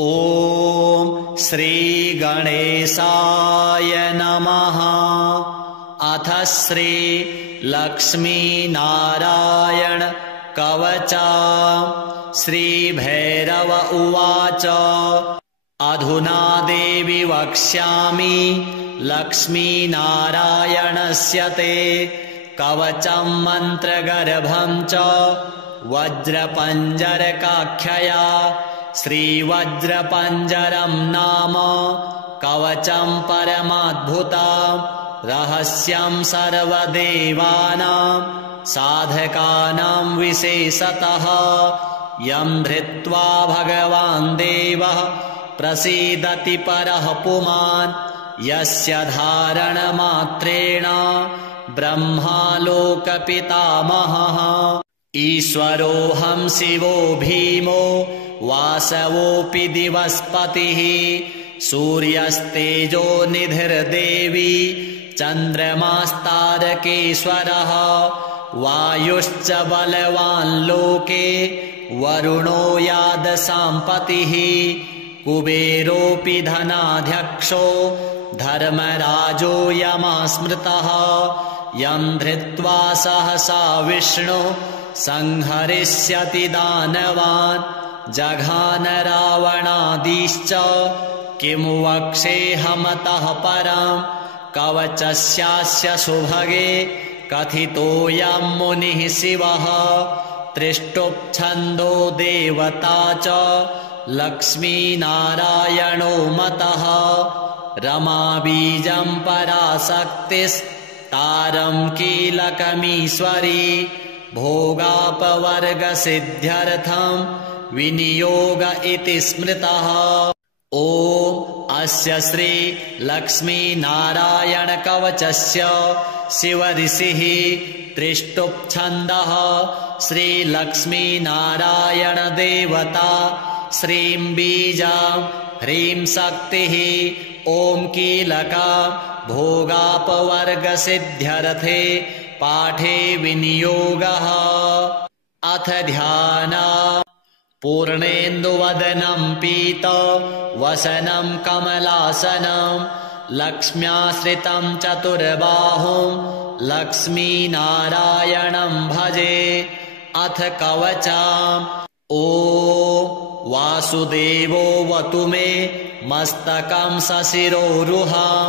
ॐ श्री गणेशाय नमः। अथ श्री लक्ष्मीनारायण कवचा। श्री भैरव उवाच अधुना देवि वक्ष्यामि लक्ष्मीनारायणस्य ते कवचं मन्त्रगर्भं च वज्रपञ्जरकाख्यया। श्रीवज्रपञ्जरं नाम कवचं परमाद्भुतं रहस्यं सर्वदेवानां साधकानां विशेषतः यं धृत्वा भगवान् देवः प्रसीदति परः पुमान् यस्य धारणमात्रेण ब्रह्मालोकपितामहः। ईश्वरोऽहं शिवो भीमो वासवोऽपि दिवस्पतिः सूर्यस्तेजो निधिर्देवी चन्द्रमास्तारकेश्वरः वायुश्च बलवान् लोके वरुणो यादसाम्पतिः कुबेरोऽपि धनाध्यक्षो धर्मराजो यमास्मृतः यं धृत्वा सहसा विष्णु संहरिष्यति दानवान् जघान रावणादिश्च किं वक्ष्येऽहमतः परं कवचस्यास्य सुभगे कथितोऽयं मुनिः शिवः त्रिष्टुप्छन्दो देवता च लक्ष्मीनारायणो मतः रमाबीजं पराशक्तिस्तारं कीलकमीश्वरी भोगापवर्गसिद्ध्यर्थं विनियोग इति स्मृतः। ॐ अस्य श्री लक्ष्मीनारायण कवचस्य शिवऋषिः त्रिष्टुप्छन्दः श्री लक्ष्मीनारायण देवता श्रीं बीजां ह्रीं शक्तिः ॐ कीलका भोगापवर्गसिद्ध्यर्थे पाठे विनियोगः। अथ ध्यान पूर्णेन्दुवदनं पीतवसनं कमलासनं लक्ष्म्याश्रितं चतुर्बाहुं लक्ष्मीनारायणं भजे। अथ कवचम् ॐ वासुदेवो वतु मे मस्तकं सशिरोरुहं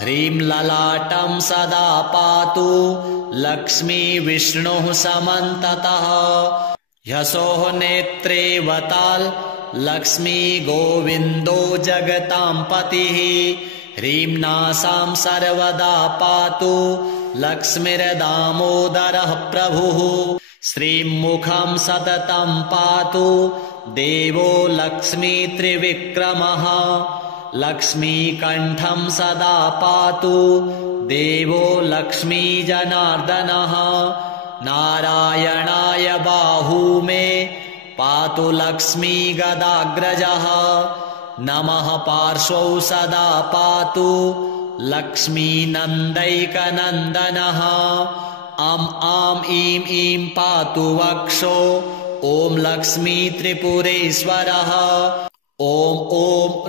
ह्रीं ललाटं सदा पातु लक्ष्मी विष्णुः समन्ततः ह्यसोः नेत्रे वताल् लक्ष्मी गोविन्दो जगतां पतिः ह्रीं नासां सर्वदा पातु लक्ष्मीर्दामोदरः प्रभुः श्रीं मुखं सततं पातु देवो लक्ष्मी त्रिविक्रमः लक्ष्मीकण्ठं सदा पातु देवो लक्ष्मी जनार्दनः नारायणाय बाहू मे पातु लक्ष्मी गदाग्रजः नमः पार्श्वौ सदा पातु लक्ष्मी नन्दैकनन्दनः आं ईं ईं पातु वक्षो ॐ लक्ष्मी त्रिपुरेश्वरः ॐ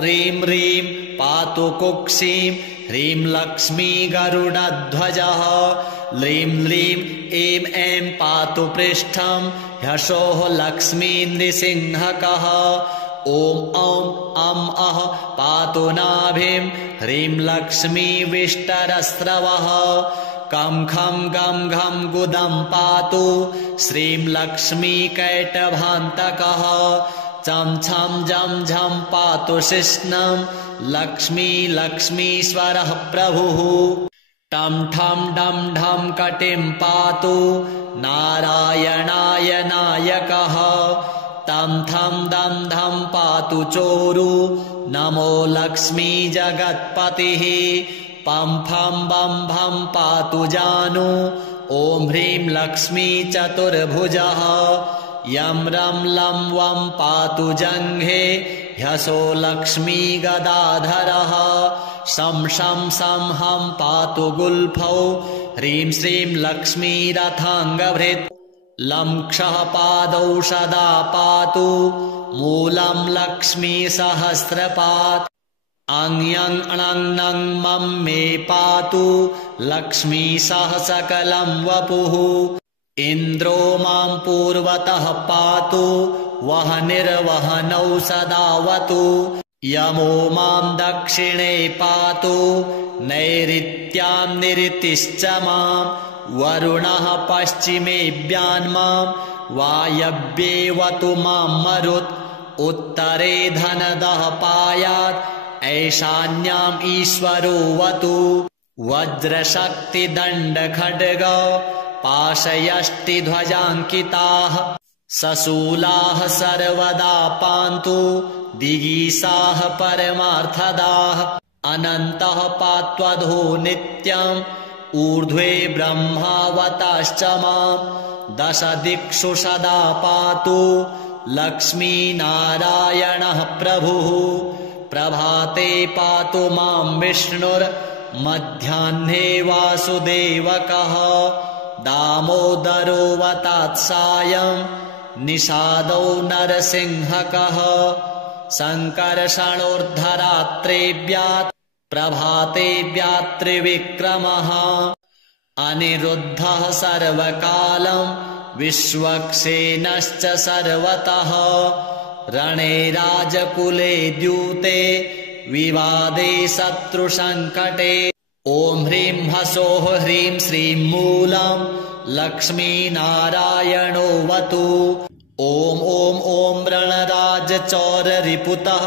ह्रीं ह्रीं पातु कुक्षिं ह्रीं लक्ष्मी गरुडध्वजः ह्रीं ह्रीं ऐं ऐं पातु पृष्ठं ह्यसोः लक्ष्मी नृसिंहकः ॐ अं पातु नाभिं ह्रीं लक्ष्मी विष्टरस्रवः कं खं गं घं गुदं पातु श्रीं लक्ष्मी कैटभान्तकः चं छं जं झं पातु शिश्नं लक्ष्मी लक्ष्मीश्वरः प्रभुः टं ठं डं ढं कटिं पातु नारायणाय नायकः तं थं दं धं पातु चोरु नमो लक्ष्मी जगत्पतिः पं फं बं भं पातु जानु ॐ ह्रीं लक्ष्मी चतुर्भुजः यं रं लं वं पातु जङ्घे ह्यसो लक्ष्मी गदाधरः शं शं सं हं पातु गुल्फौ ह्रीं श्रीं लक्ष्मी रथाङ्गभृत् लं क्षः पादौ सदा पातु मूलं लक्ष्मी सहस्रपात् अङ्यं अणं मं मे पातु लक्ष्मी सह सकलं वपुः इन्द्रो मां पूर्वतः पातु वहनिर्वहनौ सदावतु यमो मां दक्षिणे पातु नैऋत्यां निऋतिश्च मां वरुणः पश्चिमेऽभ्यान्मां वायव्येवतु मां मरुत् उत्तरे धनदः पायात् ऐशान्याम् ईश्वरो वतु वज्रशक्तिदण्डखड्ग पाशयष्टिध्वजाङ्किताः सशूलाः सर्वदा पान्तु दिगीसाः परमार्थदाः अनन्तः पात्वधो नित्यम् ऊर्ध्वे ब्रह्मावताश्च मां दश दिक्षु सदा पातु लक्ष्मीनारायणः प्रभुः प्रभाते पातु मां विष्णुर्मध्याह्ने वासुदेवकः दामोदरोऽवतात् सायं निषादौ नरसिंहकः सङ्कर्षणोर्धरात्रेभ्यात् प्रभातेभ्यात् त्रिविक्रमः अनिरुद्धः सर्वकालं विश्वक्सेनश्च सर्वतः रणे राजकुले द्यूते विवादे शत्रुसङ्कटे ॐ ह्रीं ह्सौः ह्रीं श्रीं मूलं लक्ष्मीनारायणो वतु ॐ ॐ ॐ रणराजचौररिपुतः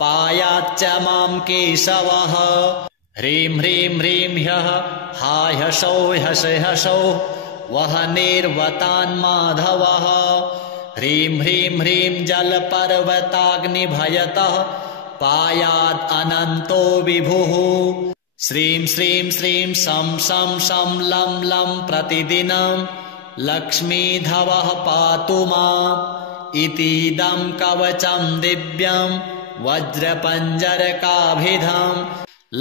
पायाच्च मां केशवः ह्रीं ह्रीं ह्रीं ह्यः हा ह्सौः ह्सौः वहनेर्वतान्माधवः ह्रीं ह्रीं ह्रीं जलपर्वताग्निभयतः पायात् अनन्तो विभुः श्रीं श्रीं श्रीं शं शं शं लं लं प्रतिदिनं लक्ष्मीधवः पातु माम् इतीदं कवचं दिव्यं वज्रपञ्जरकाभिधं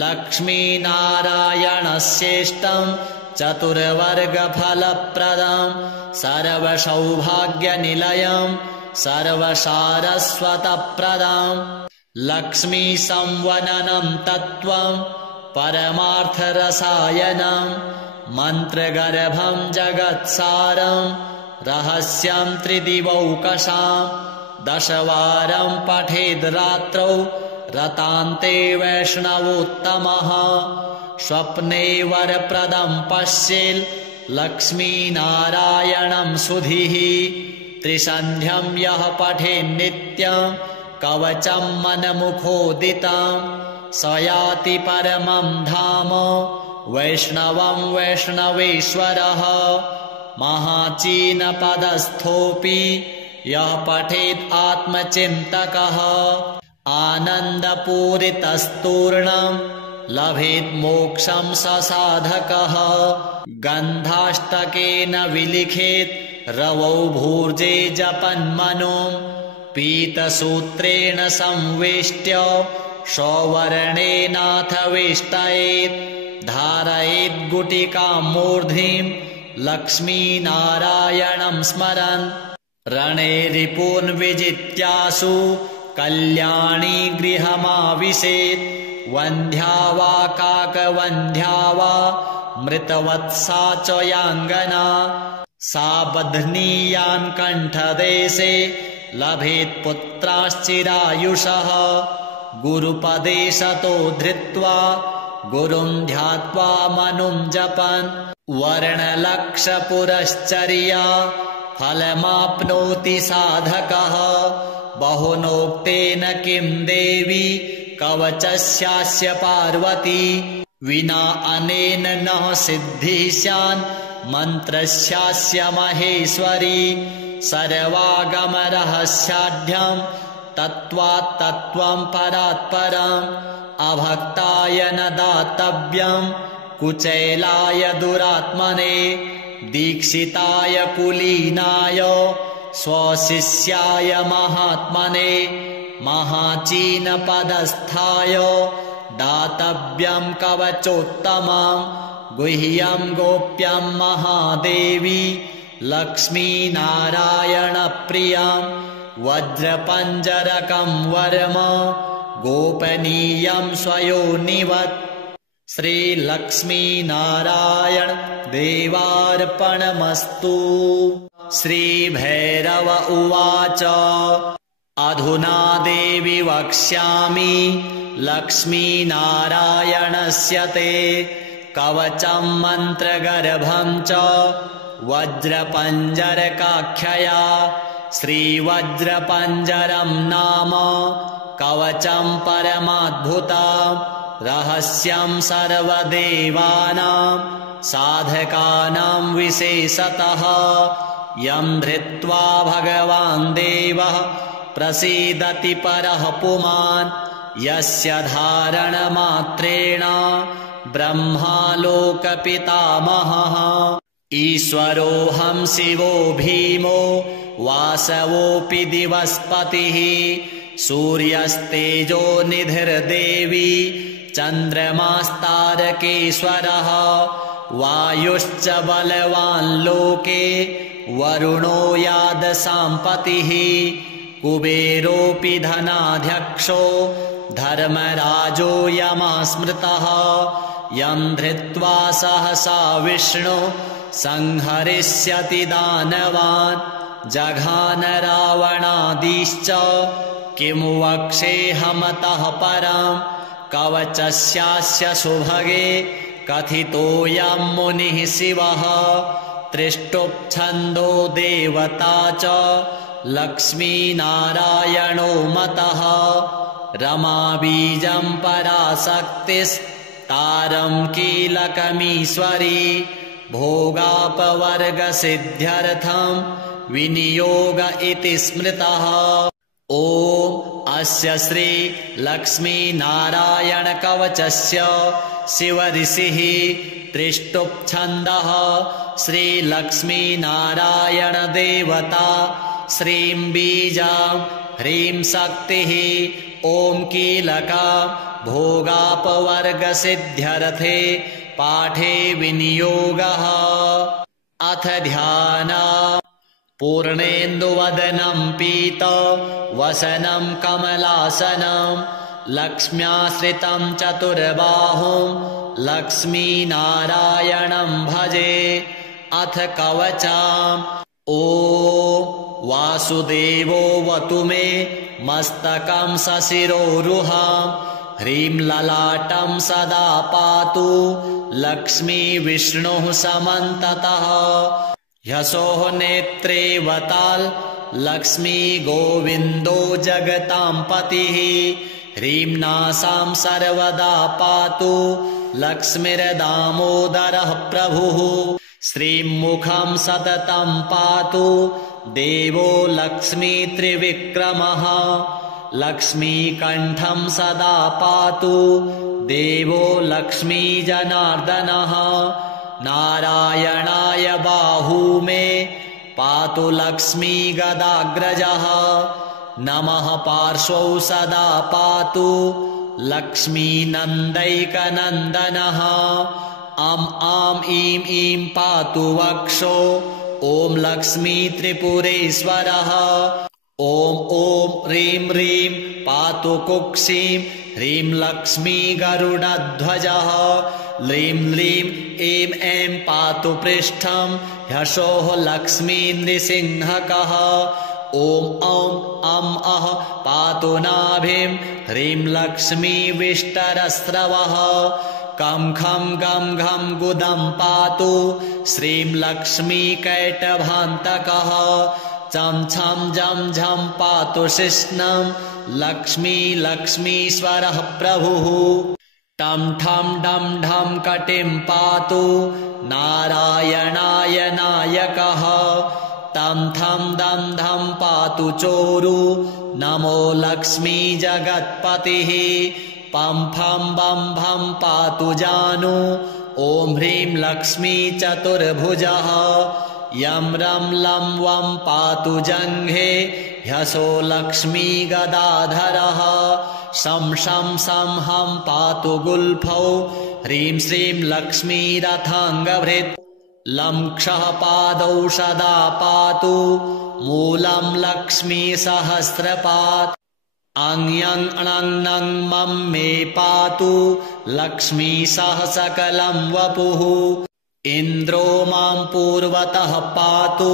लक्ष्मीनारायणस्येष्टं चतुर्वर्गफलप्रदं सर्वसौभाग्यनिलयं सर्वसारस्वतप्रदं लक्ष्मीसंवननं तत्त्वं परमार्थरसायनं मन्त्रगर्भं जगत्सारं रहस्यं त्रिदिवौकसां दशवारं पठेद् रात्रौ रतान्ते वैष्णवोत्तमः स्वप्ने वरप्रदं पश्येल् लक्ष्मीनारायणं सुधीः त्रिसन्ध्यं यः पठेन्नित्यं कवचं मनमुखोदितं स याति परमं धाम वैष्णवं वैष्णवेश्वरः महाचीनपदस्थोऽपि यः पठेत् आत्मचिन्तकः आनन्दपूरितस्तूर्णं लभेत् मोक्षं स साधकः गन्धाष्टकेन विलिखेत् रवौ भूर्जे जपन्मनो पीतसूत्रेण संवेष्ट्य सौवर्णेनाथ वेष्टयेत् धारयेत् गुटिकां मूर्ध्निं लक्ष्मीनारायणं स्मरन् रणे रिपून् विजित्यासु कल्याणी गृहमाविशेत् वन्ध्या वा काकवन्ध्या वा मृतवत्सा च याङ्गना सा बध्नीयान् कण्ठदेशे लभेत् पुत्राश्चिरायुषः गुरुपदे सतो धृत्वा गुरुं ध्यात्वा मनुं जपन् वर्णलक्षपुरश्चर्या फलमाप्नोति साधकः बहुनोक्तेन किं देवी कवचस्यास्य पार्वती विना अनेन न सिद्धिः स्यान् मन्त्रस्यास्य महेश्वरी सर्वागमरहस्याढ्यं तत्त्वात् तत्त्वं परात् परम् अभक्ताय न दातव्यं कुचैलाय दुरात्मने दीक्षिताय कुलीनाय स्वशिष्याय महात्मने महाचीनपदस्थाय दातव्यं कवचोत्तमं गुह्यं गोप्यं महादेवी लक्ष्मीनारायणप्रियं वज्रपञ्जरकं वर्म गोपनीयं स्वयोनिवत्। श्रीलक्ष्मीनारायण देवार्पणमस्तु। श्रीभैरव उवाच अधुना देवि वक्ष्यामि लक्ष्मीनारायणस्य ते कवचं मन्त्रगर्भं च वज्रपञ्जरकाख्यया। श्रीवज्रपञ्जरं नाम कवचं परमाद्भुता रहस्यं सर्वदेवानां साधकानां विशेषतः यं धृत्वा भगवान् देवः प्रसीदति परः पुमान् यस्य धारणमात्रेण ब्रह्मालोकपितामहः। ईश्वरोऽहं शिवो भीमो वासवोऽपि दिवस्पतिः सूर्यस्तेजो निधिर्देवी चन्द्रमास्तारकेश्वरः वायुश्च बलवान् लोके वरुणो यादसाम्पतिः कुबेरोऽपि धनाध्यक्षो धर्मराजो यमः स्मृतः यं धृत्वा सहसा विष्णु संहरिष्यति दानवान् जघान रावणादिश्च किं वक्ष्येऽहमतः परं कवचस्यास्य सुभगे कथितोऽयं मुनिः शिवः त्रिष्टुप्छन्दो देवता च लक्ष्मीनारायणो मतः रमा बीजं पराशक्तिस्तारं कीलकमीश्वरी भोगापवर्गसिद्ध्यर्थं विनियोग इति स्मृतः। ॐ अस्य श्री लक्ष्मीनारायण कवचस्य शिवऋषिः त्रिष्टुप्छन्दः श्रीलक्ष्मीनारायण देवता श्रीं बीजां ह्रीं शक्तिः ॐ कीलका भोगापवर्गसिद्ध्यर्थे पाठे विनियोगः। अथ ध्याना पूर्णेन्दुवदनं पीतवसनं कमलासनं लक्ष्म्याश्रितं चतुर्बाहुं लक्ष्मीनारायणं भजे। अथ कवचम् ॐ वासुदेवो वतु मे मस्तकं सशिरोरुहां ह्रीं ललाटं सदा पातु लक्ष्मी विष्णुः समन्ततः ह्यसोः नेत्रे वताल् लक्ष्मी गोविन्दो जगतां पतिः ह्रीं नासां सर्वदा पातु लक्ष्मीर्दामोदरः प्रभुः श्रीं मुखं सततं पातु देवो लक्ष्मी त्रिविक्रमः लक्ष्मीकण्ठं सदा पातु देवो लक्ष्मी जनार्दनः नारायणाय बाहू मे पातु लक्ष्मी गदाग्रजः नमः पार्श्वौ सदा पातु लक्ष्मी नन्दैकनन्दनः आं ईं ईं पातु वक्षो ॐ लक्ष्मी त्रिपुरेश्वरः ॐ ह्रीं ह्रीं पातु कुक्षिं ह्रीं लक्ष्मी गरुडध्वजः ह्रीं ह्रीं ऐं ऐं पातु पृष्ठं ह्यसोः लक्ष्मी नृसिंहकः ॐ अं पातु नाभिं ह्रीं लक्ष्मी विष्टरस्रवः कं खं गं घं गुदं पातु श्रीं लक्ष्मी कैटभान्तकः चं छं जं झं पातु शिश्नं लक्ष्मी लक्ष्मीश्वरः प्रभुः टं ठं डं ढं कटिं पातु नारायणाय नायकः तं थं दं धं पातु चोरु नमो लक्ष्मी जगत्पतिः पं फं बं भं पातु जानु ॐ ह्रीं लक्ष्मी चतुर्भुजः यं रं लं वं पातु जङ्घे ह्यसो लक्ष्मी गदाधरः शं शं सं हं पातु गुल्फौ ह्रीं श्रीं लक्ष्मी रथाङ्गभृत् लं क्षः पादौ सदा पातु मूलं लक्ष्मी सहस्रपात् अङ्यं अणङ् मं मे पातु लक्ष्मी सह सकलं वपुः इन्द्रो मां पूर्वतः पातु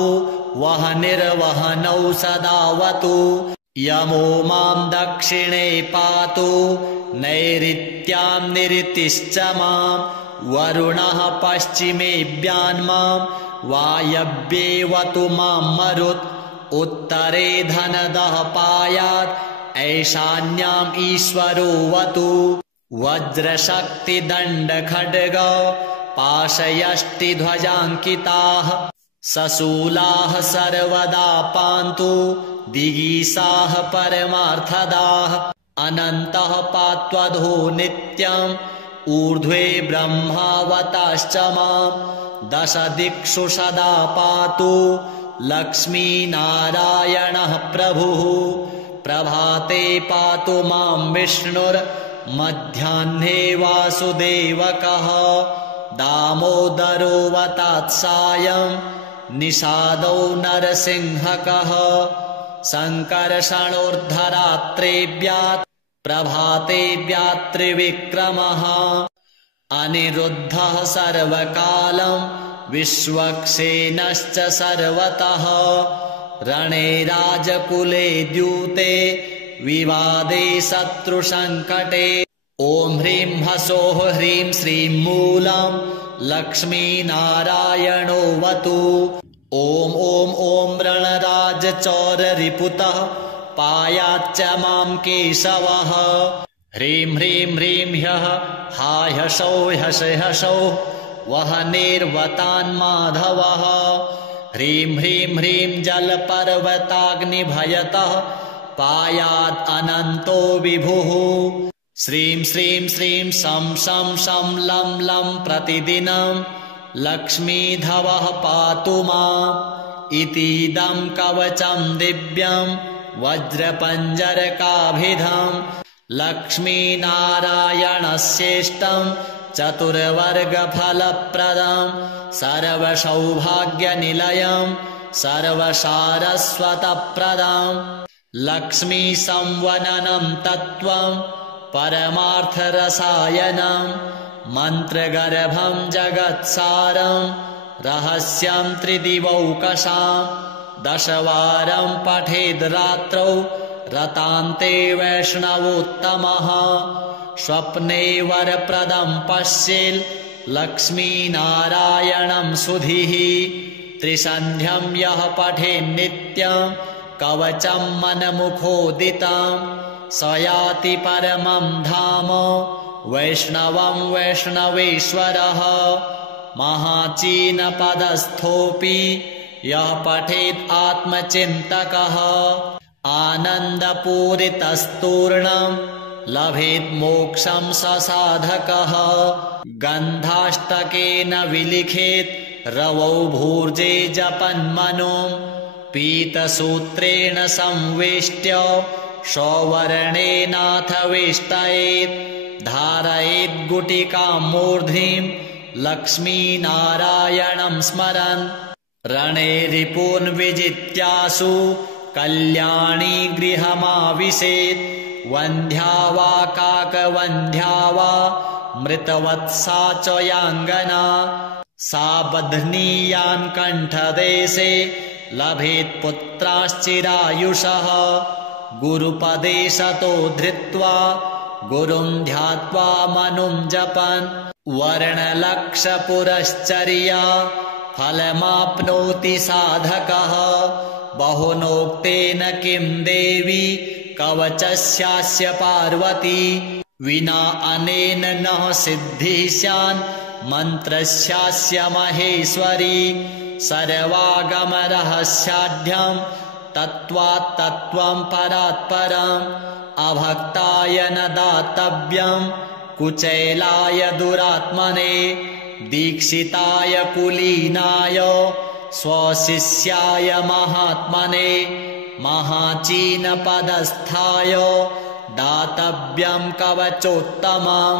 वह्निर्वहनौ सदावतु यमो मां दक्षिणे पातु नैऋत्यां निऋतिश्च मां वरुणः पश्चिमेऽभ्यान्मां वायव्येवतु मां मरुत् उत्तरे धनदः पायात् ऐशान्याम् ईश्वरोऽवतु वज्रशक्तिदण्डखड्ग पाशयष्टिध्वजाङ्किताः सशूलाः सर्वदा पान्तु दिगीसाः परमार्थदाः अनन्तः पात्वधो नित्यम् ऊर्ध्वे ब्रह्मावताश्च मां दश दिक्षु सदा पातु लक्ष्मीनारायणः प्रभुः प्रभाते पातु मां विष्णुर्मध्याह्ने वासुदेवकः दामोदरोऽवतात् सायं निषादौ नरसिंहकः सङ्कर्षणोर्धरात्रेभ्यात् प्रभातेभ्यात् त्रिविक्रमः अनिरुद्धः सर्वकालं विश्वक्सेनश्च सर्वतः रणे राजकुले द्यूते विवादे शत्रुसङ्कटे ॐ ह्रीं ह्सौः ह्रीं श्रीं मूलं लक्ष्मीनारायणोऽवतु ॐ ॐ रणराजचौररिपुतः पायाच्च मां केशवः ह्रीं ह्रीं ह्रीं ह्यः हा ह्सौः ह्सौः वह्निर्वतान्माधवः ह्रीं ह्रीं ह्रीं जलपर्वताग्निभयतः पायात् अनन्तो विभुः श्रीं श्रीं श्रीं शं शं शं लं लं प्रतिदिनं लक्ष्मीधवः पातु माम् इतीदं कवचं दिव्यं वज्रपञ्जरकाभिधं लक्ष्मीनारायणस्येष्टं चतुर्वर्गफलप्रदं सर्वसौभाग्यनिलयं सर्वसारस्वतप्रदं लक्ष्मीसंवननं तत्त्वं परमार्थरसायनं मन्त्रगर्भं जगत्सारं रहस्यं त्रिदिवौकसां दशवारं पठेद् रात्रौ रतान्ते वैष्णवोत्तमः स्वप्ने वरप्रदं पश्येल् लक्ष्मीनारायणं सुधीः त्रिसन्ध्यं यः पठेन्नित्यं कवचं मनमुखोदितं स याति परमं धाम वैष्णवं वैष्णवेश्वरः महाचीनपदस्थोऽपि यः पठेत् आत्मचिन्तकः आनन्दपूरितस्तूर्णं लभेत् मोक्षं स साधकः गन्धाष्टकेन विलिखेत् रवौ भूर्जे जपन्मनुं पीतसूत्रेण संवेष्ट्य सौवर्णेनाथ वेष्टयेत् धारयेत् गुटिकां मूर्ध्निं लक्ष्मीनारायणं स्मरन् रणे रिपून् विजित्यासु कल्याणी गृहमाविशेत् वन्ध्या वा काकवन्ध्या वा मृतवत्सा च याङ्गना सा बध्नीयान् कण्ठदेशे लभेत् पुत्राश्चिरायुषः गुरुपदे सतो धृत्वा गुरुं ध्यात्वा मनुं जपन् वर्णलक्षपुरश्चर्या फलमाप्नोति साधकः बहुनोक्तेन किं देवी कवचस्यास्य पार्वती विना अनेन न सिद्धिः स्यान् मन्त्रस्यास्य महेश्वरी सर्वागमरहस्याढ्यं तत्त्वात् तत्त्वं परात् परम् अभक्ताय न दातव्यं कुचैलाय दुरात्मने दीक्षिताय कुलीनाय स्वशिष्याय महात्मने महाचीनपदस्थाय दातव्यं कवचोत्तमं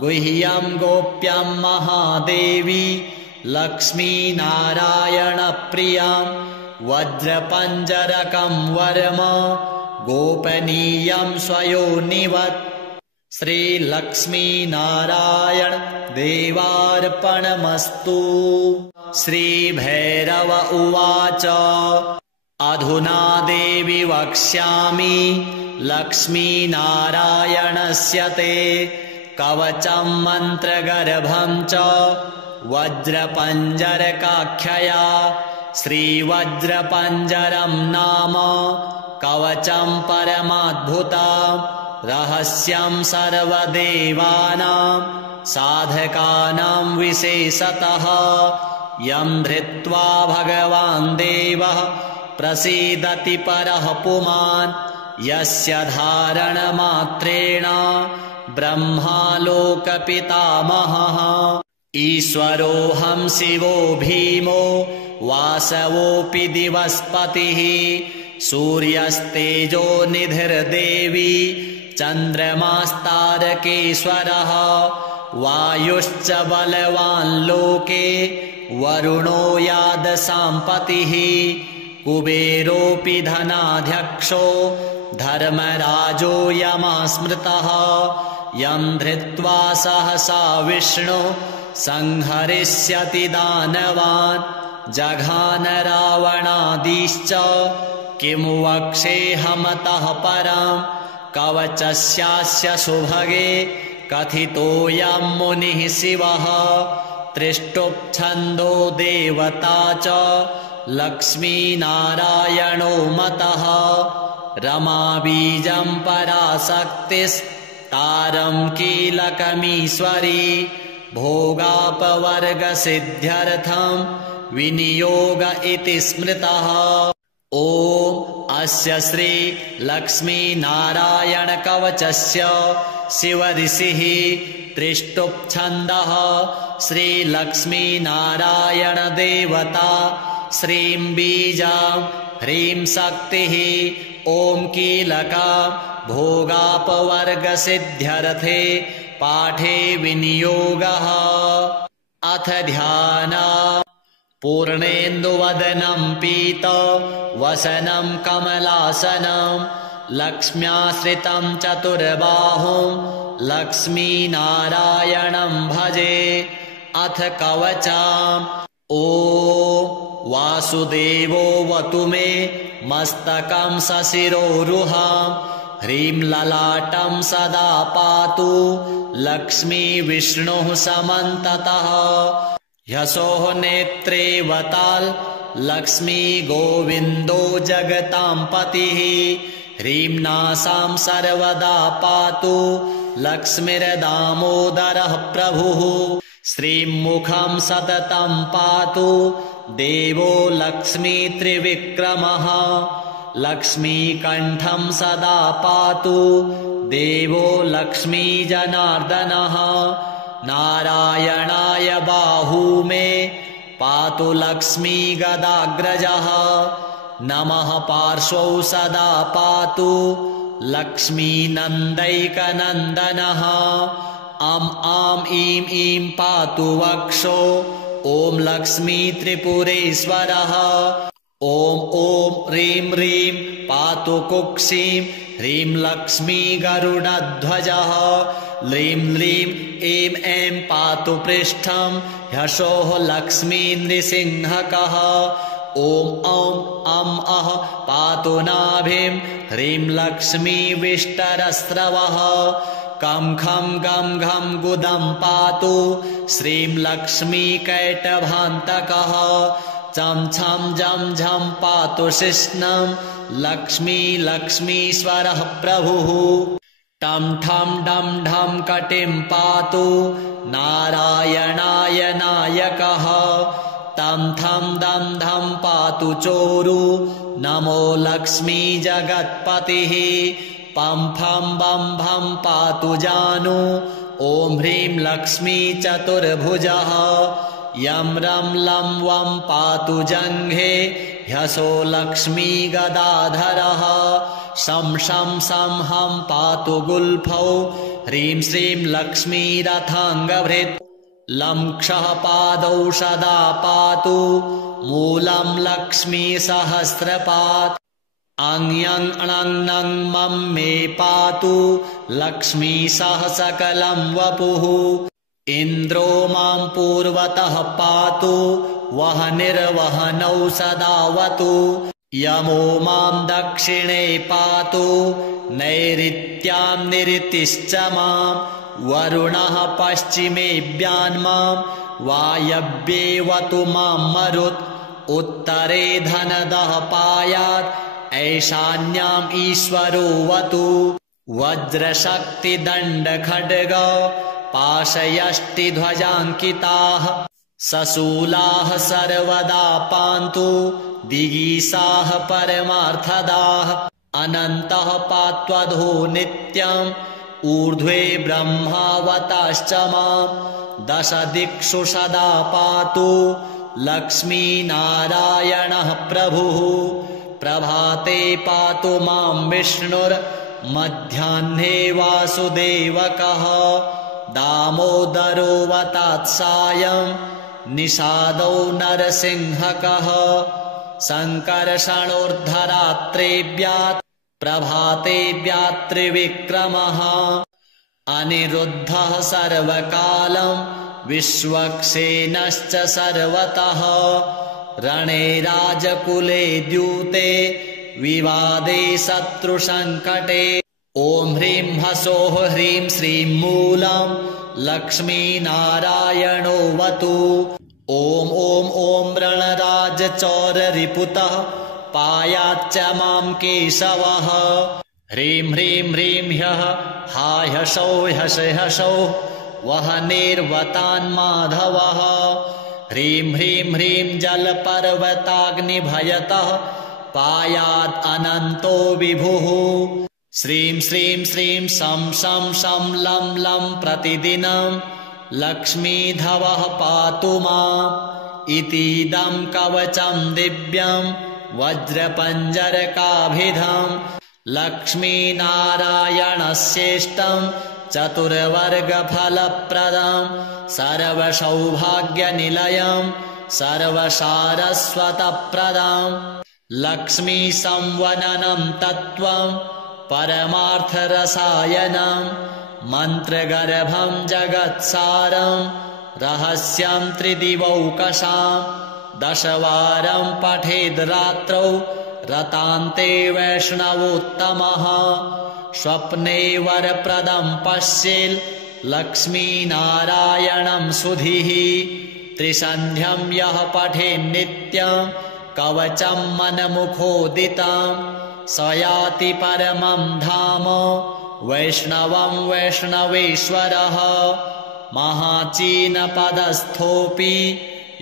गुह्यं गोप्यं महादेवी लक्ष्मीनारायणप्रियं वज्रपञ्जरकं वर्म गोपनीयं स्वयोनिवत्। श्रीलक्ष्मीनारायण देवार्पणमस्तु। श्रीभैरव उवाच अधुना देवि वक्ष्यामि लक्ष्मीनारायणस्य ते कवचं मन्त्रगर्भं च वज्रपञ्जरकाख्यया। श्रीवज्रपञ्जरं नाम कवचं परमाद्भुता रहस्यं सर्वदेवानां साधकानां विशेषतः यं धृत्वा भगवान् देवः प्रसीदति परः पुमान् यस्य धारणमात्रेण ब्रह्मालोकपितामहः। ईश्वरोऽहं शिवो भीमो वासवोऽपि दिवस्पतिः सूर्यस्तेजो निधिर्देवी चन्द्रमास्तारकेश्वरः वायुश्च बलवान् लोके वरुणो यादसाम्पतिः कुबेरोऽपि धनाध्यक्षो धर्मराजो यमस्मृतः यं धृत्वा सहसा विष्णु संहरिष्यति दानवान् जघान रावणादिश्च किं वक्ष्येऽहमतः परं कवचस्यास्य सुभगे कथितोऽयं मुनिः शिवः त्रिष्टुप्छन्दो देवता च लक्ष्मीनारायणो मतः रमाबीजं पराशक्तिस्तारं कीलकमीश्वरी भोगापवर्गसिद्ध्यर्थं विनियोग इति स्मृतः। ॐ अस्य श्री लक्ष्मीनारायण कवचस्य शिवऋषिः त्रिष्टुप्छन्दः श्रीलक्ष्मीनारायण देवता श्रीं बीजां ह्रीं शक्तिः ॐ कीलका भोगापवर्गसिद्ध्यर्थे पाठे विनियोगः। अथ ध्याना पूर्णेन्दुवदनं पीतवसनं कमलासनं लक्ष्म्याश्रितं चतुर्बाहुं लक्ष्मीनारायणं भजे। अथ कवचाम् ॐ वासुदेवोऽवतु मे मस्तकं सशिरोरुहां ह्रीं ललाटं सदा पातु लक्ष्मी विष्णुः समन्ततः ह्यसोः नेत्रे वताल् लक्ष्मी गोविन्दो जगतां पतिः ह्रीं नासां सर्वदा पातु लक्ष्मीर्दामोदरः प्रभुः श्रीं मुखं सततं पातु देवो लक्ष्मी त्रिविक्रमः लक्ष्मीकण्ठं सदा पातु देवो लक्ष्मी जनार्दनः नारायणाय बाहू मे पातु लक्ष्मी गदाग्रजः नमः पार्श्वौ सदा पातु लक्ष्मी नन्दैकनन्दनः आं ईं ईं पातु वक्षो ॐ लक्ष्मी त्रिपुरेश्वरः ॐ ह्रीं ह्रीं पातु कुक्षिं ह्रीं लक्ष्मी गरुडध्वजः ह्रीं ह्रीं ऐं ऐं पातु पृष्ठं ह्यशोः लक्ष्मी नृसिंहकः ॐ अं पातु नाभिं ह्रीं लक्ष्मी विष्टरस्रवः कं खं गं घं गुदं पातु श्रीं लक्ष्मी कैटभान्तकः चं छं जं झं पातु शिश्नं लक्ष्मी लक्ष्मीश्वरः प्रभुः टं ठं डं ढं कटिं पातु नारायणाय नायकः तं थं दं धं पातु चोरु नमो लक्ष्मी जगत्पतिः पं फं बं भं पातु जानु ॐ ह्रीं लक्ष्मी चतुर्भुजः यं रं लं वं पातु जङ्घे ह्यसो लक्ष्मी गदाधरः शं शं सं हं पातु गुल्फौ ह्रीं श्रीं लक्ष्मी रथाङ्गभृत् लं क्षः पादौ सदा पातु मूलं लक्ष्मी सहस्रपात् अङ्यङ् अणङ् मं मे पातु लक्ष्मी सह सकलं वपुः इन्द्रो मां पूर्वतः पातु वह निर्वहनौ सदावतु यमो मां दक्षिणे पातु नैऋत्यां निऋतिश्च मां वरुणः पश्चिमेऽभ्यान्मां वायव्येवतु मां मरुत् उत्तरे धनदः पायात् ऐशान्याम् ईश्वरो वतु वज्रशक्तिदण्डखड्ग पाशयष्टिध्वजाङ्किताः सशूलाः सर्वदा पान्तु दिगीसाः परमार्थदाः अनन्तः पात्वधो नित्यम् ऊर्ध्वे ब्रह्मावताश्च मां दश दिक्षु सदा पातु लक्ष्मीनारायणः प्रभुः प्रभाते पातु मां विष्णुर्मध्याह्ने वासुदेवकः दामोदरोऽवतात् सायं निषादौ नरसिंहकः सङ्कर्षणोर्धरात्रेभ्यात् प्रभातेभ्यात् त्रिविक्रमः अनिरुद्धः सर्वकालं विश्वक्सेनश्च सर्वतः रणे राजकुले द्यूते विवादे शत्रुसङ्कटे ॐ ह्रीं ह्सौः ह्रीं श्रीं मूलं लक्ष्मीनारायणो वतु ॐ ॐ ॐ रणराजचौररिपुतः पायाच्च मां केशवः ह्रीं ह्रीं ह्रीं ह्यः हा ह्सौः ह्सौः वह निर्वतान्माधवः ह्रीं ह्रीं ह्रीं जलपर्वताग्निभयतः पायात् अनन्तो विभुः श्रीं श्रीं श्रीं शं शं शं लं लं प्रतिदिनं लक्ष्मीधवः पातु माम् इतीदं कवचं दिव्यं वज्रपञ्जरकाभिधं लक्ष्मीनारायणस्येष्टं चतुर्वर्गफलप्रदं सर्वसौभाग्यनिलयं सर्वसारस्वतप्रदं लक्ष्मीसंवननं तत्त्वं परमार्थरसायनं मन्त्रगर्भं जगत्सारं रहस्यं त्रिदिवौकशां दशवारं पठेद् रात्रौ रतान्ते वैष्णवोत्तमः स्वप्ने वरप्रदं पश्येल् लक्ष्मीनारायणं सुधीः त्रिसन्ध्यं यः पठेन्नित्यं कवचं मनमुखोदितं स याति परमं धाम वैष्णवं वैष्णवेश्वरः महाचीनपदस्थोऽपि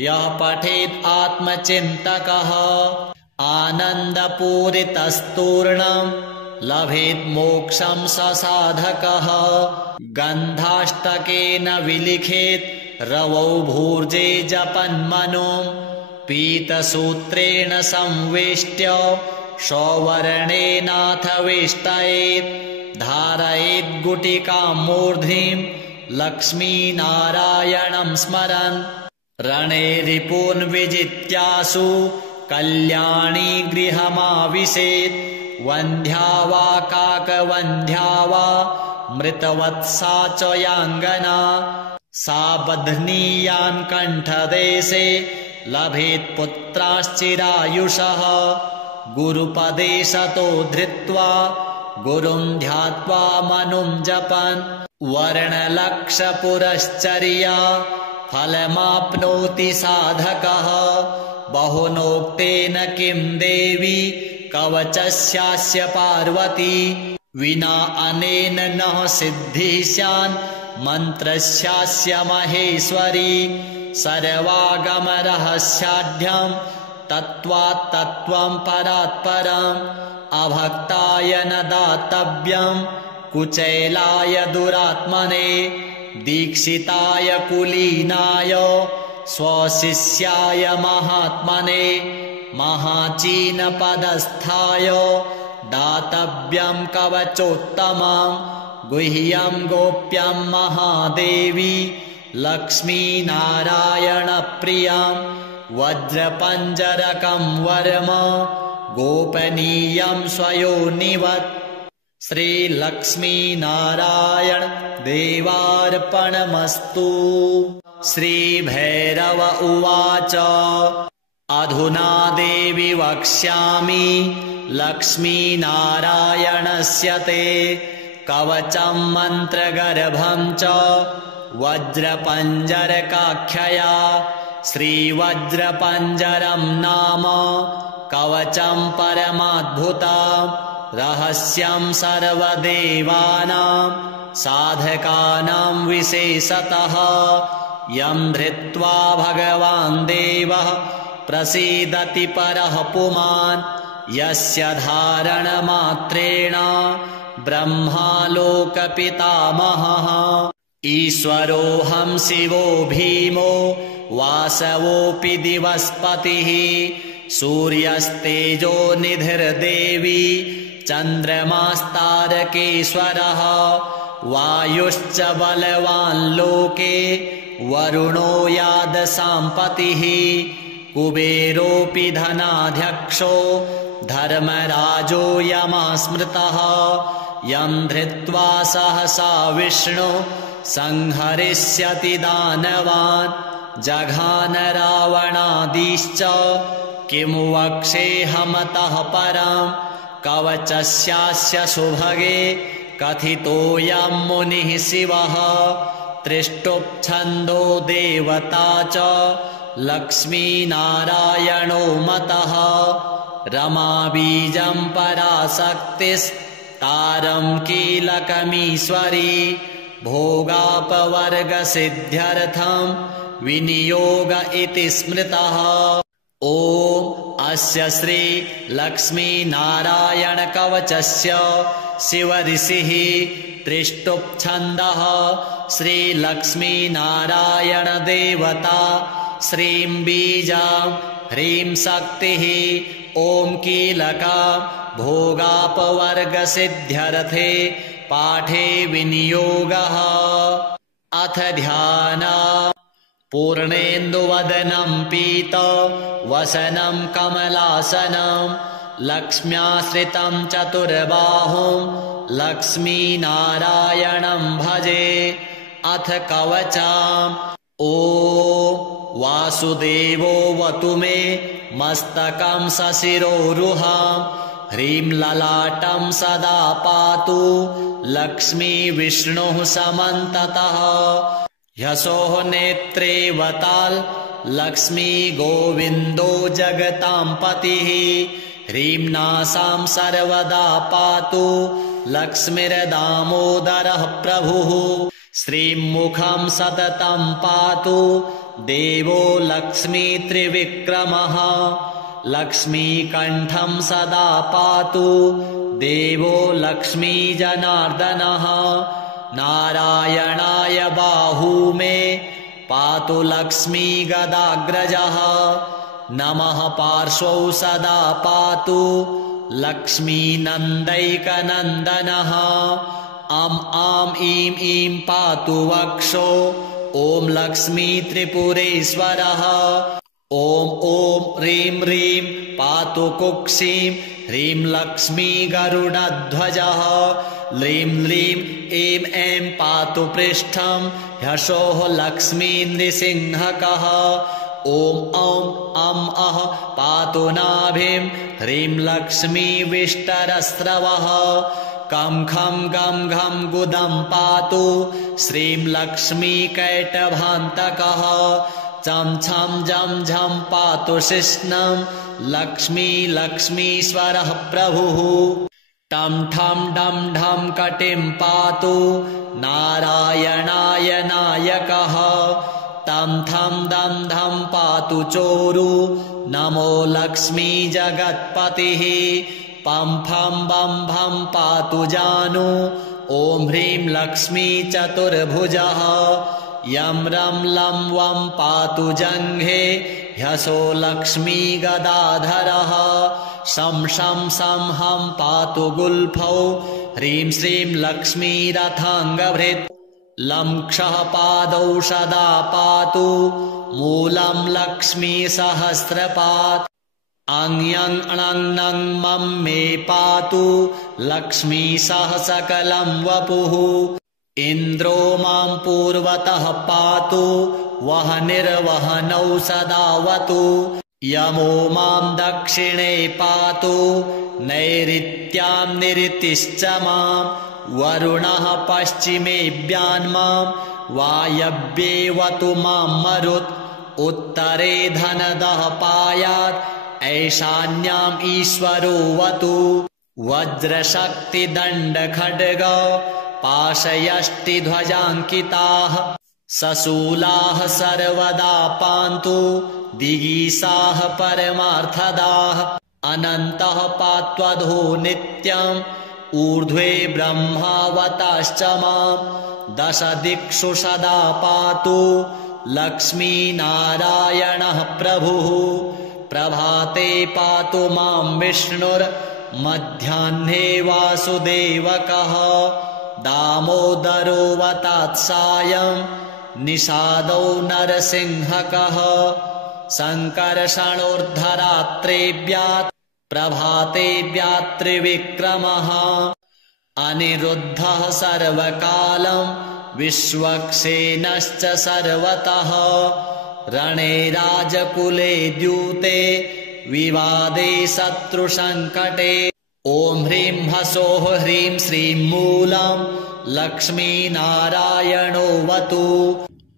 यः पठेत् आत्मचिन्तकः आनन्दपूरितस्तूर्णं लभेत् मोक्षं स साधकः गन्धाष्टकेन विलिखेत् रवौ भूर्जे जपन्मनो पीतसूत्रेण संवेष्ट्य सौवर्णेनाथ वेष्टयेत् धारयेत् गुटिकां मूर्ध्निं लक्ष्मीनारायणं स्मरन् रणे रिपून् विजित्यासु कल्याणी गृहमाविशेत् वन्ध्या वा काकवन्ध्या वा मृतवत्सा च याङ्गना सा बध्नीयान् कण्ठदेशे लभेत् पुत्राश्चिरायुषः गुरुपदे सतो धृत्वा गुरुं ध्यात्वा मनुं जपन् वर्णलक्षपुरश्चर्या फलमाप्नोति साधकः बहुनोक्तेन किं देवी कवचस्यास्य पार्वती विना अनेन न सिद्धिः स्यान् मन्त्रस्यास्य महेश्वरी सर्वागमरहस्याढ्यं तत्त्वात् तत्त्वं परात् परम् अभक्ताय न दातव्यं कुचैलाय दुरात्मने दीक्षिताय कुलीनाय स्वशिष्याय महात्मने महाचीनपदस्थाय दातव्यं कवचोत्तमं गुह्यं गोप्यं महादेवी लक्ष्मीनारायणप्रियं वज्रपञ्जरकं वर्म गोपनीयं स्वयोनिवत्। श्रीलक्ष्मीनारायण देवार्पणमस्तु। श्रीभैरव उवाच अधुना देवि वक्ष्यामि लक्ष्मीनारायणस्य ते कवचं मन्त्रगर्भं च वज्रपञ्जरकाख्यया। श्रीवज्रपञ्जरं नाम कवचं परमाद्भुतं रहस्यं सर्वदेवानां साधकानां विशेषतः यं धृत्वा भगवान् देवः प्रसीदति परः पुमान्। यस्य धारणमात्रेण ब्रह्मा लोकपितामहः। ईश्वरोऽहं शिवो भीमो वासवोऽपि दिवस्पतिः। सूर्यस्तेजो निधिर्देवी चन्द्रमास्तारकेश्वरः। वायुश्च बलवान् लोके वरुणो यादसाम्पतिः। कुबेरोऽपि धनाध्यक्षो धर्मराजो यमस्मृतः। यं धृत्वा सहसा विष्णु संहरिष्यति दानवान्। जघान रावणादिश्च किं वक्ष्येऽहमतः परम्। कवचस्यास्य सुभगे कथितोऽयं मुनिः शिवः। त्रिष्टुप्छन्दो देवता च लक्ष्मीनारायणो मतः। रमाबीजं पराशक्तिस्तारं कीलकमीश्वरी। भोगापवर्गसिद्ध्यर्थं विनियोग इति स्मृतः। ॐ अस्य श्री लक्ष्मीनारायणकवचस्य शिवऋषिः त्रिष्टुप्छन्दः। श्रीलक्ष्मीनारायणदेवता श्रीं बीजां ह्रीं शक्तिः। ॐ कीलका भोगापवर्गसिद्ध्यर्थे पाठे विनियोगः। अथ ध्याना। पूर्णेन्दुवदनं पीतवसनं कमलासनं लक्ष्म्याश्रितं चतुर्बाहुं लक्ष्मीनारायणं भजे। अथ कवचम्। ॐ वासुदेवोऽवतु मे मस्तकं सशिरोरुहं। ह्रीं ललाटं सदा पातु लक्ष्मी विष्णुः समन्ततः। यशोः नेत्रे वताल् लक्ष्मी गोविन्दो जगतां पतिः। ह्रीं नासां सर्वदा पातु लक्ष्मीर्दामोदरः प्रभुः। श्रीं मुखं सततं पातु देवो लक्ष्मी त्रिविक्रमः। लक्ष्मीकण्ठं सदा पातु देवो लक्ष्मी जनार्दनः। नारायणाय बाहू मे पातु लक्ष्मी गदाग्रजः। नमः पार्श्वौ सदा पातु लक्ष्मी नन्दैकनन्दनः। अं आं ईं ईं पातु वक्षो ॐ लक्ष्मी त्रिपुरेश्वरः। ॐ ॐ ह्रीं ह्रीं पातु कुक्षिं ह्रीं लक्ष्मी गरुडध्वजः। ह्रीं ह्रीं ऐं ऐं पातु पृष्ठं ह्यशोः लक्ष्मी नृसिंहकः। ॐ औं अं अः पातु नाभिं ह्रीं लक्ष्मी विष्टरस्रवः। कं खं गं घं गुदं पातु श्रीं लक्ष्मी कैटभान्तकः। चं छं जं झं पातु शिश्नं लक्ष्मी लक्ष्मीश्वरः प्रभुः। टं ठं डं ढं कटिं पातु नारायणाय नायकः। तं थं दं धं पातु चोरु नमो लक्ष्मी जगत्पतिः। पं फं बं भं पातु जानु ॐ ह्रीं लक्ष्मी चतुर्भुजः। यं रं लं वं पातु जङ्घे ह्यसो लक्ष्मी गदाधरः। शं शं सं हं पातु गुल्फौ ह्रीं श्रीं लक्ष्मी रथाङ्गभृत्। लं क्षः पादौ सदा पातु मूलं लक्ष्मी सहस्रपात् अङ्यं अणं मं मे पातु लक्ष्मी सह सकलं वपुः इन्द्रो मां पूर्वतः पातु वह्निर्वहनौ सदावतु यमो मां दक्षिणे पातु नैऋत्यां निऋतिश्च मां वरुणः पश्चिमेऽभ्यान्मां वायव्येवतु मां मरुत् उत्तरे धनदः पायात् ऐशान्याम् ईश्वरो वतु वज्रशक्तिदण्डखड्ग पाशयष्टिध्वजाङ्किताः सशूलाः सर्वदा पान्तु दिगीसाः परमार्थदाः अनन्तः पात्वधो नित्यम् ऊर्ध्वे ब्रह्मावताश्च मां दश दिक्षु सदा पातु लक्ष्मीनारायणः प्रभुः प्रभाते पातु मां विष्णुर्मध्याह्ने वासुदेवकः दामोदरो वत्सायं निषादौ नरसिंहकः सङ्कर्षणोर्धरात्रेभ्यात् प्रभातेभ्यात् त्रिविक्रमः अनिरुद्धः सर्वकालं विश्वक्सेनश्च सर्वतः रणे राजकुले द्यूते विवादे शत्रुसङ्कटे ॐ ह्रीं ह्सौः ह्रीं श्रीं मूलं लक्ष्मीनारायणो वतु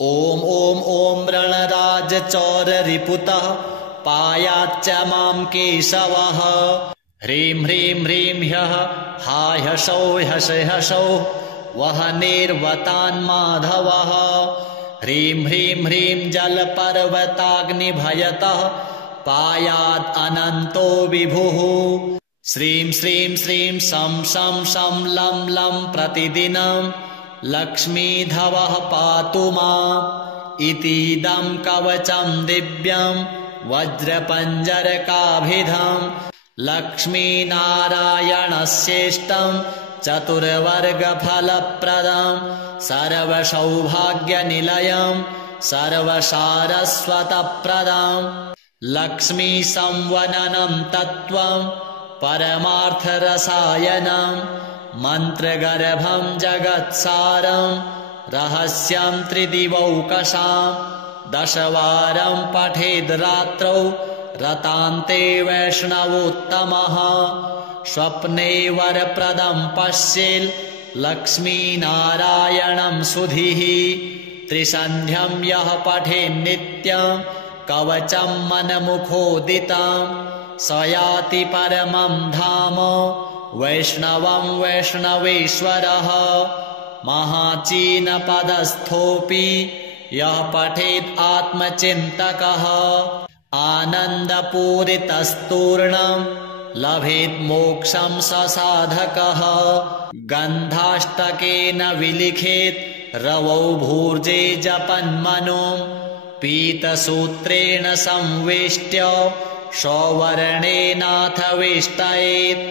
ॐ ॐ ॐ रणराजचौररिपुतः पायाच्च मां केशवः ह्रीं ह्रीं ह्रीं ह्यः हा ह्सौ ह्सौ वह्निर्वतान्माधवः ह्रीं ह्रीं ह्रीं जलपर्वताग्निभयतः पायात् अनन्तो विभुः श्रीं श्रीं श्रीं शं शं शं लं लं प्रतिदिनं लक्ष्मीधवः पातु माम् इतीदं कवचं दिव्यं वज्रपञ्जरकाभिधं लक्ष्मीनारायणस्येष्टं चतुर्वर्गफलप्रदं सर्वसौभाग्यनिलयं सर्वसारस्वतप्रदं लक्ष्मीसंवननं तत्त्वं परमार्थरसायनं मन्त्रगर्भं जगत्सारं रहस्यं त्रिदिवौकसां दशवारं पठेद् रात्रौ रतान्ते वैष्णवोत्तमः स्वप्ने वरप्रदं पश्येल् लक्ष्मीनारायणं सुधीः त्रिसन्ध्यं यः पठेन्नित्यं कवचं मनमुखोदितं स याति परमं धाम वैष्णवं वैष्णवेश्वरः महाचीनपदस्थोऽपि यः पठेत् आत्मचिन्तकः आनन्दपूरितस्तूर्णं लभेत् मोक्षं स साधकः गन्धाष्टकेन विलिखेत् रवौ भूर्जे जपन्मनुं पीतसूत्रेण संवेष्ट्य सौवर्णेनाथ वेष्टयेत्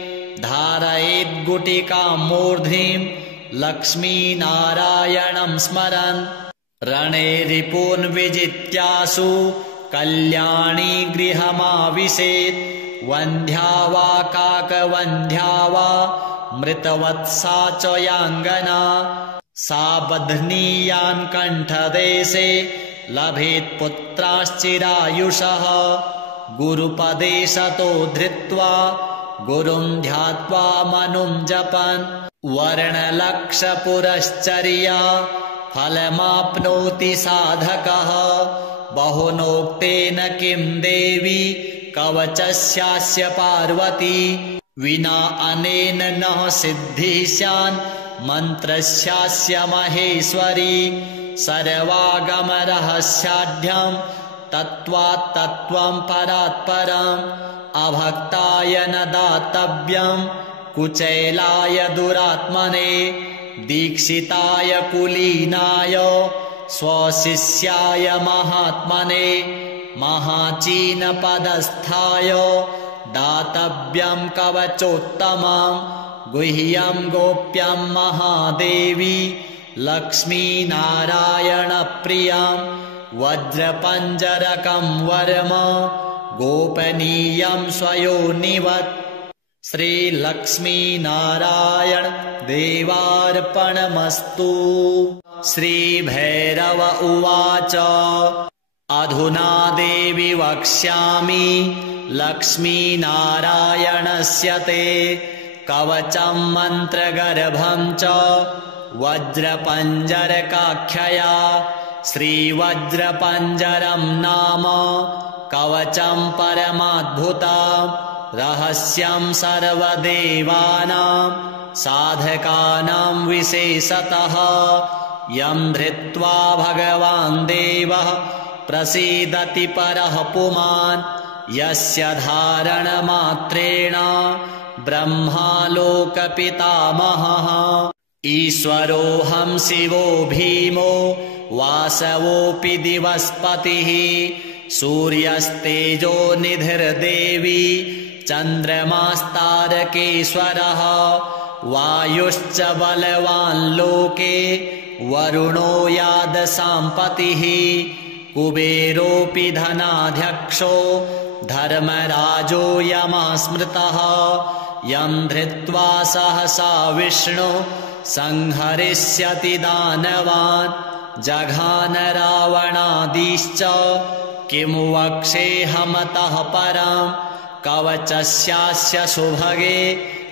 धारयेत् गुटिकां मूर्ध्निं लक्ष्मीनारायणं स्मरन् रणे रिपून् विजित्यासु कल्याणी गृहमाविशेत् वन्ध्या वा काकवन्ध्या वा मृतवत्सा च याङ्गना सा बध्नीयान् कण्ठदेशे लभेत् पुत्राश्चिरायुषः गुरुपदे सतो धृत्वा गुरुं ध्यात्वा मनुं जपन् वर्णलक्षपुरश्चर्या फलमाप्नोति साधकः बहुनोक्तेन किं देवी कवचस्यास्य पार्वती विना अनेन न सिद्धिः स्यान् मन्त्रस्यास्य महेश्वरी सर्वागमरहस्याढ्यं तत्त्वात् तत्त्वं परात् परम् अभक्ताय न दातव्यं कुचैलाय दुरात्मने दीक्षिताय कुलीनाय स्वशिष्याय महात्मने महाचीनपदस्थाय दातव्यं कवचोत्तमं गुह्यं गोप्यं महादेवी लक्ष्मीनारायणप्रियं वज्रपञ्जरकं वर्म गोपनीयं स्वयोनिवत् श्रीलक्ष्मीनारायण देवार्पणमस्तु। श्रीभैरव उवाच अधुना देवि वक्ष्यामि लक्ष्मीनारायणस्य ते कवचं मन्त्रगर्भं च वज्रपञ्जरकाख्यया। श्रीवज्रपञ्जरं नाम कवचं परमाद्भुता रहस्यं सर्वदेवानां साधकानां विशेषतः यं धृत्वा भगवान् देवः प्रसीदति परः पुमान् यस्य धारणमात्रेण ब्रह्मालोकपितामहः। ईश्वरोऽहं शिवो भीमो वासवोऽपि दिवस्पतिः सूर्यस्तेजो निधिर्देवी चन्द्रमास्तारकेश्वरः वायुश्च बलवान् लोके वरुणो यादसाम्पतिः कुबेरोऽपि धनाध्यक्षो धर्मराजो यमस्मृतः यं धृत्वा सहसा विष्णु संहरिष्यति दानवान् जघान रावणादिश्च किं वक्ष्येऽहमतः परं कवचस्यास्य सुभगे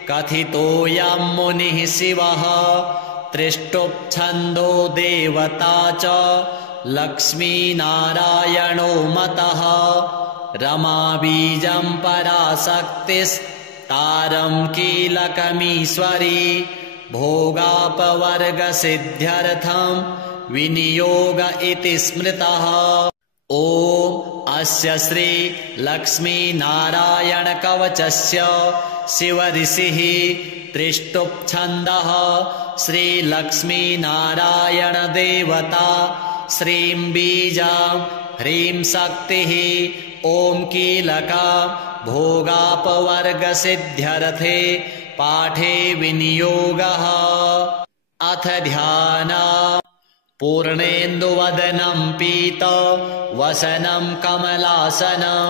कथितोऽयं मुनिः शिवः त्रिष्टुप्छन्दो देवता च लक्ष्मीनारायणो मतः रमाबीजं पराशक्तिस्तारं कीलकमीश्वरी भोगापवर्गसिद्ध्यर्थं विनियोग इति स्मृतः। ॐ अस्य श्री लक्ष्मीनारायणकवचस्य शिवऋषिः त्रिष्टुप्छन्दः श्रीलक्ष्मीनारायणदेवता श्रीं बीजां ह्रीं शक्तिः ॐ कीलका भोगापवर्गसिद्ध्यर्थे पाठे विनियोगः। अथ ध्याना पूर्णेन्दुवदनं पीतवसनं कमलासनं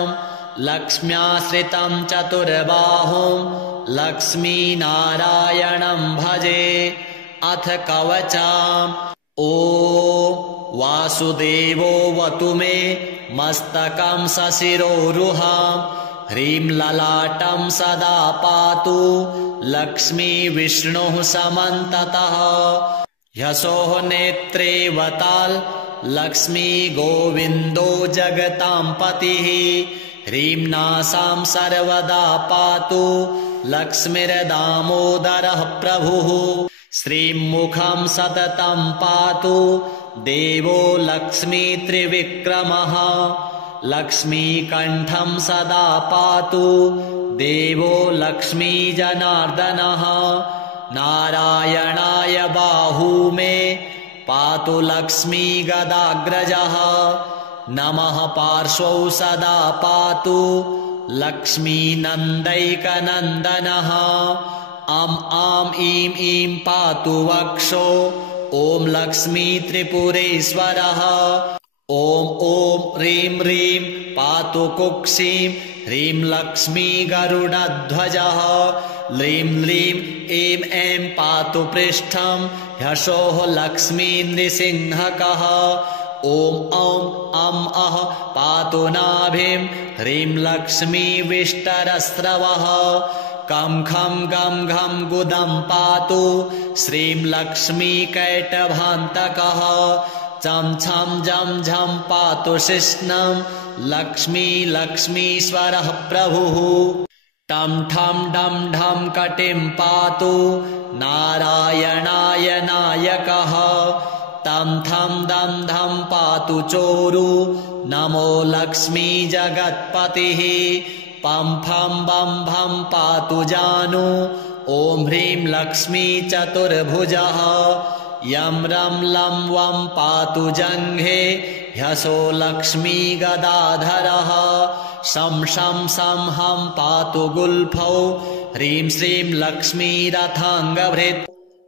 लक्ष्म्याश्रितं चतुर्बाहुं लक्ष्मीनारायणं भजे। अथ कवचाम् ॐ वासुदेवोऽवतु मे मस्तकं सशिरोरुहां ह्रीं ललाटं सदा पातु लक्ष्मीविष्णुः समन्ततः ह्यसोः नेत्रे वताल् लक्ष्मी गोविन्दो जगतां पतिः ह्रीं नासां सर्वदा पातु लक्ष्मीर्दामोदरः प्रभुः श्रीं मुखं सततं पातु देवो लक्ष्मी त्रिविक्रमः लक्ष्मीकण्ठं सदा पातु देवो लक्ष्मी जनार्दनः नारायणाय बाहू मे पातु लक्ष्मी गदाग्रजः नमः पार्श्वौ सदा पातु लक्ष्मी नन्दैकनन्दनः आम् ईं ईं पातु वक्षो ॐ लक्ष्मी त्रिपुरेश्वरः ॐ ह्रीं ह्रीं पातु कुक्षिं ह्रीं लक्ष्मी गरुडध्वजः ह्रीं ह्रीं ऐं ऐं पातु पृष्ठं ह्यसोः लक्ष्मी नृसिंहकः ॐ अः पातु नाभिं ह्रीं लक्ष्मी विष्टरस्रवः कं खं गं घं गुदं पातु श्रीं लक्ष्मी कैटभान्तकः चं छं जं झं पातु शिश्नं लक्ष्मी लक्ष्मीश्वरः प्रभुः टं ठं डं ढं कटिं पातु नारायणाय नायकः तं थं दं धं पातु चोरु नमो लक्ष्मी जगत्पतिः पं फं बं भं पातु जानु ॐ ह्रीं लक्ष्मी चतुर्भुजः यं रं लं वं पातु जङ्घे ह्यसो लक्ष्मी गदाधरः शं शं सं हं पातु गुल्फौ ह्रीं श्रीं लक्ष्मी रथाङ्गभृत्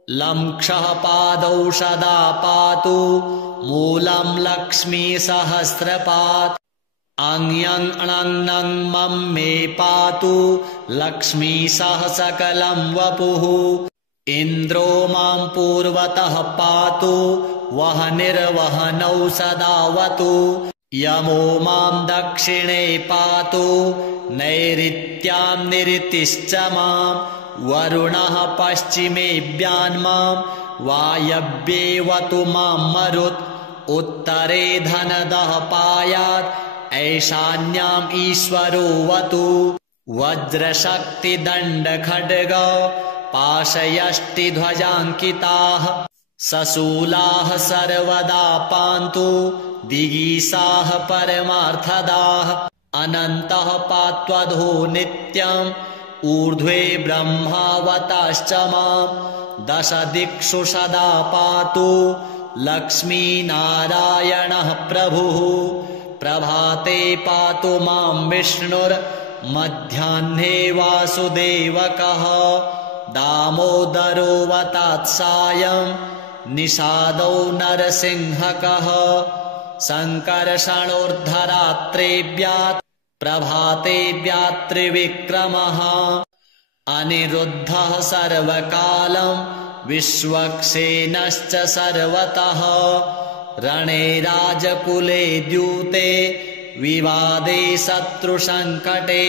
लङ्क्षः पादौ सदा पातु मूलं लक्ष्मीसहस्रपात् अङ्यङ् अणङ् मं मे पातु लक्ष्मीसह सकलं वपुः इन्द्रो मां पूर्वतः पातु वह्निर्वहनौ सदावतु यमो मां दक्षिणे पातु नैऋत्यां निऋतिश्च मां वरुणः पश्चिमेऽभ्यान्मां वायव्येवतु मां मरुत् उत्तरे धनदः पायात् ऐशान्याम् ईश्वरो वतु वज्रशक्तिदण्डखड्ग पाशयष्टिध्वजाङ्किताः सशूलाः सर्वदा पान्तु दिगीसाः परमार्थदाः अनन्तः पात्वधो नित्यम् ऊर्ध्वे ब्रह्मावताश्च मां दश दिक्षु सदा पातु लक्ष्मीनारायणः प्रभुः प्रभाते पातु मां विष्णुर्मध्याह्ने वासुदेवकः दामोदरोऽवतात् सायं निषादौ नरसिंहकः सङ्कर्षणोर्धरात्रेभ्यात् प्रभातेभ्यात् त्रिविक्रमः अनिरुद्धः सर्वकालं विश्वक्सेनश्च सर्वतः रणे राजकुले द्यूते विवादे शत्रुसङ्कटे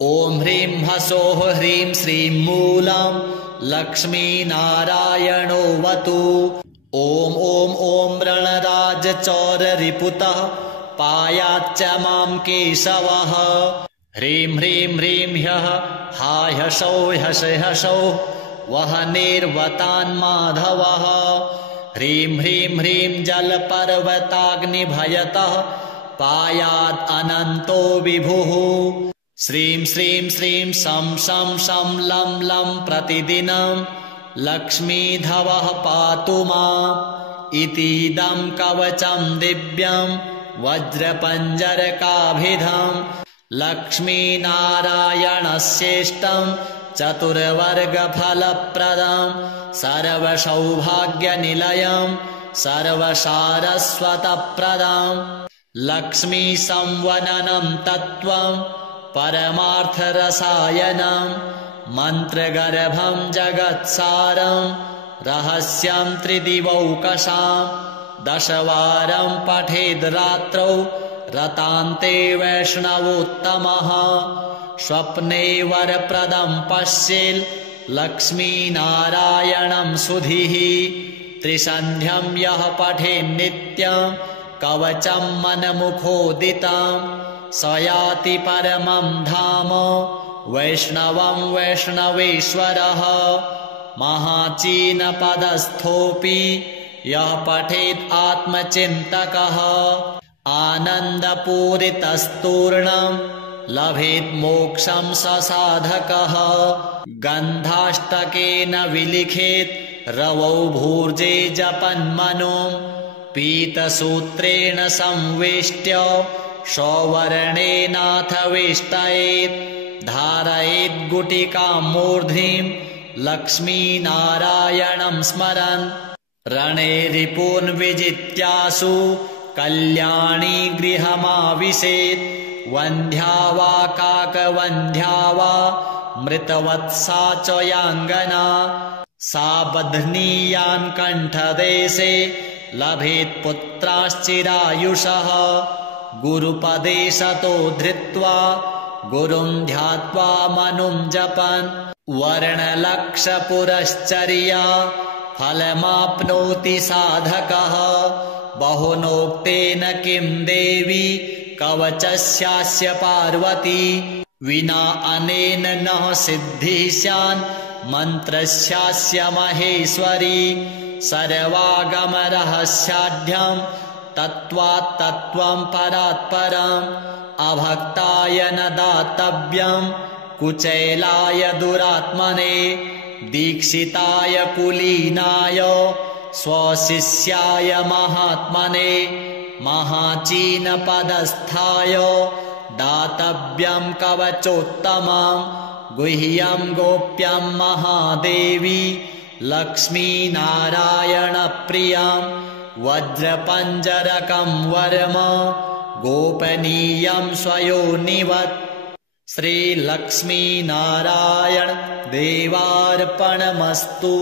ॐ ह्रीं ह्सौः ह्रीं श्रीं मूलं लक्ष्मीनारायणो वतु ॐ ॐ ॐ रणराजचौररिपुतः पायाच्च मां केशवः ह्रीं ह्रीं ह्रीं ह्यः हा ह्सौः ह्सौः वह्निर्वतान्माधवः ह्रीं ह्रीं ह्रीं जलपर्वताग्निभयतः पायात् अनन्तो विभुः श्रीं श्रीं श्रीं शं शं शं लं लं प्रतिदिनं लक्ष्मीधवः पातु माम् इतीदं कवचं दिव्यं वज्रपञ्जरकाभिधं लक्ष्मीनारायणस्येष्टं चतुर्वर्गफलप्रदं सर्वसौभाग्यनिलयं सर्वसारस्वतप्रदं लक्ष्मीसंवननं तत्त्वं परमार्थरसायनं मन्त्रगर्भं जगत्सारं रहस्यं त्रिदिवौकसां दशवारं पठेद् रात्रौ रतान्ते वैष्णवोत्तमः स्वप्ने वरप्रदं पश्येल् लक्ष्मीनारायणं सुधीः त्रिसन्ध्यं यः पठेन्नित्यं कवचं मनमुखोदितं स याति परमं धाम वैष्णवं वैष्णवेश्वरः महाचीनपदस्थोऽपि यः पठेत् आत्मचिन्तकः आनन्दपूरितस्तूर्णं लभेत् मोक्षं स साधकः गन्धाष्टकेन विलिखेत् रवौ भूर्जे जपन्मनो पीतसूत्रेण संवेष्ट्य सौवर्णेनाथ वेष्टयेत् धारयेत् गुटिकां मूर्ध्निं लक्ष्मीनारायणं स्मरन् रणे रिपून् विजित्यासु कल्याणी गृहमाविशेत् वन्ध्या वा काकवन्ध्या वा मृतवत्सा च याङ्गना सा बध्नीयान् कण्ठदेशे लभेत् पुत्राश्चिरायुषः गुरुपदे सतो धृत्वा गुरुं ध्यात्वा मनुं जपन् वर्णलक्षपुरश्चर्या फलमाप्नोति साधकः बहुनोक्तेन किं देवी कवचस्यास्य पार्वती विना अनेन न सिद्धिः स्यान् मन्त्रस्यास्य महेश्वरी सर्वागमरहस्याढ्यं तत्त्वात् तत्त्वं परात् परम् अभक्ताय न दातव्यं कुचैलाय दुरात्मने दीक्षिताय कुलीनाय स्वशिष्याय महात्मने महाचीनपदस्थाय दातव्यं कवचोत्तमं गुह्यं गोप्यं महादेवी लक्ष्मीनारायणप्रियां वज्रपञ्जरकं वरम गोपनीयं स्वयोनिवत् श्रीलक्ष्मीनारायण देवार्पणमस्तु।